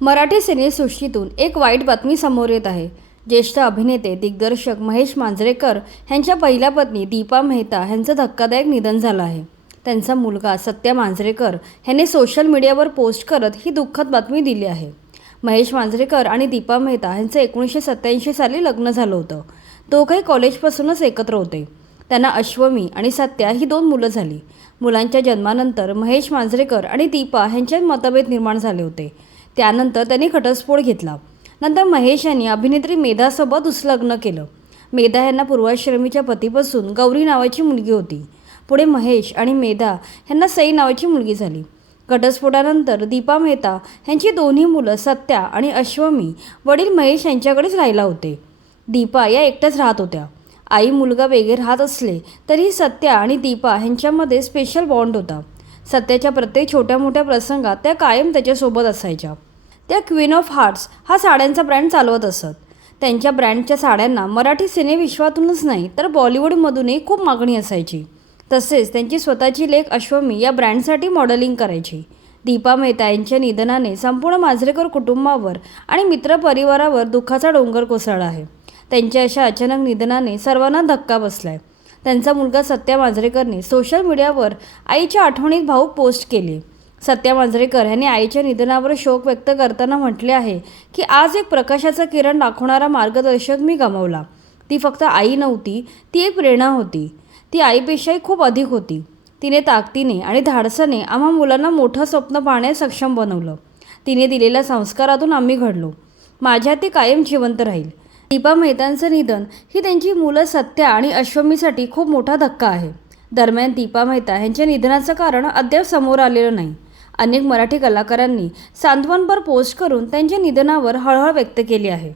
मराठी सिनेसृष्टीतून एक वाईट बातमी समोर येत आहे. ज्येष्ठ अभिनेते दिग्दर्शक महेश मांजरेकर ह्यांच्या पहिल्या पत्नी दीपा मेहता ह्यांचं धक्कादायक निधन झालं आहे. त्यांचा मुलगा सत्या मांजरेकर ह्याने सोशल मीडियावर पोस्ट करत ही दुःखद बातमी दिली आहे. महेश मांजरेकर आणि दीपा मेहता ह्यांचं एकोणीसशे सत्याऐंशी साली लग्न झालं होतं. दोघंही कॉलेजपासूनच एकत्र होते. त्यांना अश्वमी आणि सत्या ही दोन मुलं झाली. मुलांच्या जन्मानंतर महेश मांजरेकर आणि दीपा ह्यांच्यात मतभेद निर्माण झाले होते. त्यानंतर त्यांनी घटस्फोट घेतला. नंतर महेश यांनी अभिनेत्री मेधासोबत दुसरं केलं. मेधा यांना पूर्वाश्रमीच्या पतीपासून गौरी नावाची मुलगी होती. पुढे महेश आणि मेधा यांना सई नावाची मुलगी झाली. घटस्फोटानंतर दीपा मेहता यांची दोन्ही मुलं सत्या आणि अश्वमी वडील महेश यांच्याकडेच राहिला होते. दीपा या एकट्याच राहत होत्या. आई मुलगा वेगळे राहत असले तरी सत्या आणि दीपा ह्यांच्यामध्ये स्पेशल बॉन्ड होता. सत्याच्या प्रत्येक छोट्या मोठ्या प्रसंगात त्या कायम त्याच्यासोबत असायच्या. त्या क्वीन ऑफ हार्ट्स हा साड्यांचा ब्रँड चालवत असत. त्यांच्या ब्रँडच्या साड्यांना मराठी सिनेविश्वातूनच नाही तर बॉलिवूडमधूनही खूप मागणी असायची. तसेच त्यांची स्वतःची लेख अश्वमी या ब्रँडसाठी मॉडेलिंग करायची. दीपा मेहता यांच्या निधनाने संपूर्ण मांजरेकर कुटुंबावर आणि मित्रपरिवारावर दुःखाचा डोंगर कोसळला आहे. त्यांच्या अशा अचानक निधनाने सर्वांना धक्का बसलाय. त्यांचा मुलगा सत्या मांजरेकरने सोशल मीडियावर आईच्या आठवणीत भाऊक पोस्ट केली. सत्या मांजरेकर यांनी आईच्या निधनावर शोक व्यक्त करताना म्हटले आहे की आज एक प्रकाशाचा किरण दाखवणारा मार्गदर्शक मी गमावला. ती फक्त आई नव्हती ती एक प्रेरणा होती. ती आईपेक्षाही खूप अधिक होती. तिने ताकदीने आणि धाडसाने आम्हा मुलांना मोठं स्वप्न पाहण्यास सक्षम बनवलं. तिने दिलेल्या संस्कारातून आम्ही घडलो. माझ्या ते कायम जिवंत राहील. दीपा मेहतांचं निधन ही त्यांची मुलं सत्या आणि अश्वमीसाठी खूप मोठा धक्का आहे. दरम्यान दीपा मेहता यांच्या निधनाचं कारण अद्याप समोर आलेलं नाही. अनेक मराठी कलाकारांनी सांत्वनपर पोस्ट करून त्यांच्या निधनावर हळहळ व्यक्त केली आहे.